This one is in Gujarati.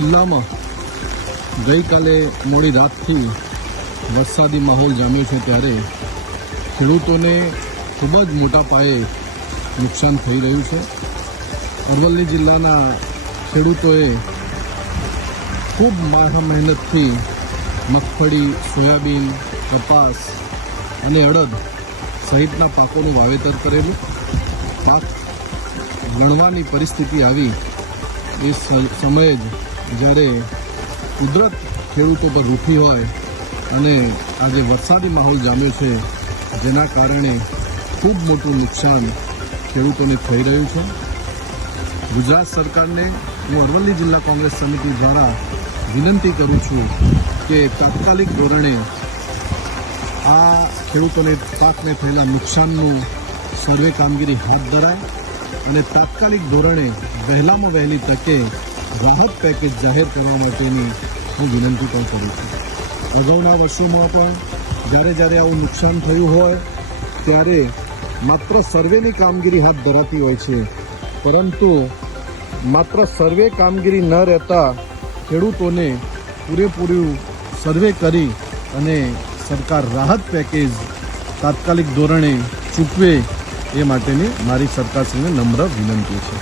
જિલ્લામાં ગઈકાલે મોડી રાતથી વરસાદી માહોલ જામ્યો છે ત્યારે ખેડૂતોને ખૂબ જ મોટા પાયે નુકસાન થઈ રહ્યું છે। અરવલ્લી જિલ્લાના ખેડૂતોએ ખૂબ મહેનતથી મગફળી, સોયાબીન, કપાસ અને અડદ સહિતના પાકોનું વાવેતર કરેલું। પાક ગણવાની પરિસ્થિતિ આવી એ સમયે જ જ્યારે કુદરત ખેડૂતો પર રૂઠી હોય અને આજે વરસાદી માહોલ જામ્યો છે, જેના કારણે ખૂબ મોટું નુકસાન ખેડૂતોને થઈ રહ્યું છે। ગુજરાત સરકારને હું અરવલ્લી જિલ્લા કોંગ્રેસ સમિતિ દ્વારા વિનંતી કરું છું કે તાત્કાલિક ધોરણે આ ખેડૂતોને પાકને થયેલા નુકસાનનું સર્વે કામગીરી હાથ ધરાય અને તાત્કાલિક ધોરણે વહેલામાં વહેલી તકે રાહત પેકેજ જાહેર કરવા માટેની હું વિનંતી પણ કરું છું। અગાઉના વર્ષોમાં પણ જ્યારે આવું નુકસાન થયું હોય ત્યારે માત્ર સર્વેની કામગીરી હાથ ધરાતી હોય છે, પરંતુ માત્ર સર્વે કામગીરી ન રહેતા ખેડૂતોને પૂરેપૂરું સર્વે કરી અને સરકાર રાહત પેકેજ તાત્કાલિક ધોરણે ચૂકવે એ માટેની મારી સરકારશ્રીને નમ્ર વિનંતી છે।